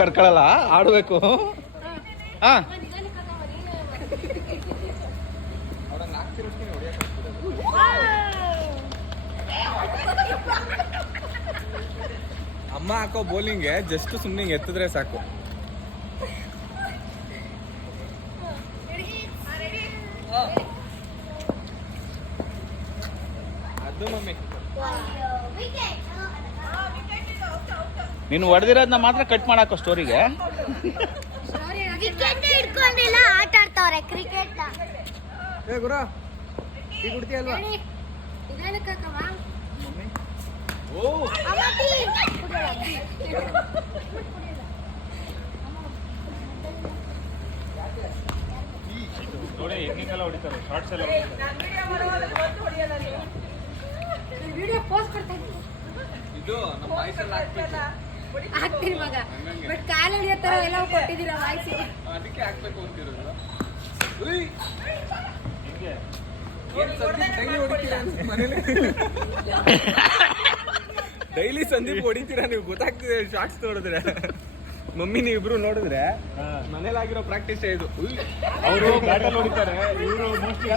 ಕರ್ಕೊಳ್ಳಲ್ಲ, ಆಡ್ಬೇಕು. ಹಾ ಅಮ್ಮ ಹಾಕೋ ಬೌಲಿಂಗ್ಗೆ ಜಸ್ಟ್ ಸುಮ್ಮನೆ ಎತ್ತಿದ್ರೆ ಸಾಕು. ಅದು ಮಮ್ಮಿ ನೀನು ಹೊಡೆದಿರೋದನ್ನ ಮಾತ್ರ ಕಟ್ ಮಾಡಾಕೋ ಸ್ಟೋರಿಗೆ. ಇಟ್ಕೊಂಡಿಲ್ಲ, ಆಟ ಆಡ್ತಾವ್ರೆ ಕ್ರಿಕೆಟ್. ಏ ಗುರು ಟೀ ಕುಡ್ತೀಯಲ್ವಾ? ಓ ನೋಡಿ ಹೆಂಗೆಲ್ಲ ಹೊಡಿತಾರೆ, ಶಾರ್ಟ್ಸ್ ಎಲ್ಲ ವಿಡಿಯೋ ಪೋಸ್ಟ್ ಕೊಡ್ತಾ ಇದು ನಮ್ಮ ವಾಯ್ಸಲ್ಲಿ ಹಾಕ್ತೀನಿ ಮಗ. ಬಟ್ ಕಾಲು ಹಿಡಿಯೋ ತರ ಎಲ್ಲ ಕೊಟ್ಟಿದ್ದೀರಾ ವಾಯ್ಸಿ. ಅದಕ್ಕೆ ಹಾಕ್ಬೇಕು ಅಂತಿರೋದು. ಹಿಂಗೆ ಡೈಲಿ ಸಂದೀಪ್ ಹೊಡಿತೀರಾ ನೀವು, ಗೊತ್ತಾಗ್ತಿದೆ ಶಾರ್ಟ್ಸ್ ನೋಡಿದ್ರೆ. ಮಮ್ಮಿ ನೀವಿಬ್ರು ನೋಡಿದ್ರೆ ಮನೇಲಾಗಿರೋ ಪ್ರಾಕ್ಟೀಸ್ ಇದು. ಅವರು ಬ್ಯಾಟಲ್ಲಿ ಹೊಡಿತಾರೆ, ಇವರು ಮೋಸ್ಟ್ಲಿ